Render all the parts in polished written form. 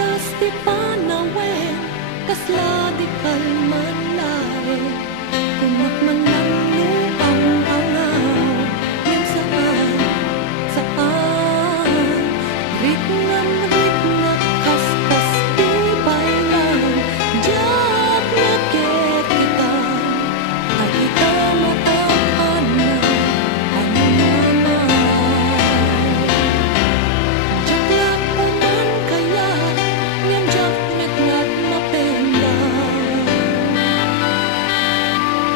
das ti panawen, kasla di kalman lae, kumak man lang ang angaw, yan saan, rit na kaskas di bailan, jak na kita, at kita mataan na, ano naman. Jak uman kaya, ngem jak naglat mapenda,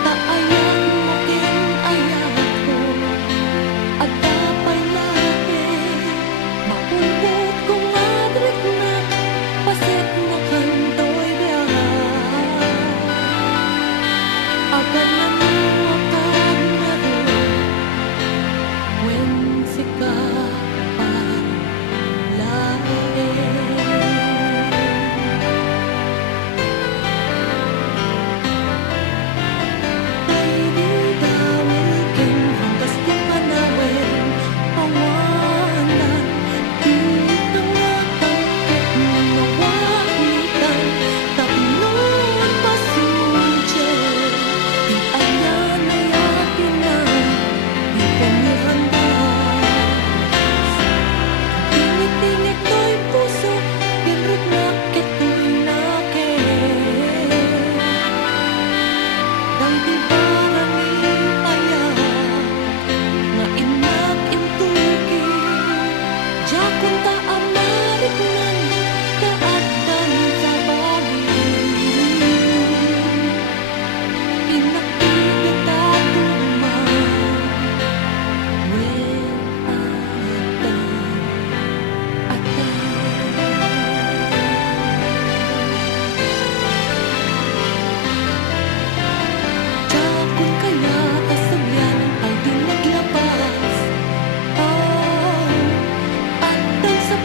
taayan mo kin ayat ko, at tapay lahe, mapunpot kong adrik na, paset na kantoy biya, agan na nuwakad na rin, wen sika pa lahe. Ay di dawil ken hanggas di panawen, awanan di tangatangkit nawawitan, tapnon pasunje, di ayan ay akin na, di penirandas. Tinit-tinit to'y puso, pirot na kito'y nake. Dahil di parang ipayak, nga inak intuki, jakon ta amarik nan, kaatan sa bali. Pinakita tuman, wen jakon kaya kasagyan ay di naglabas, atan sa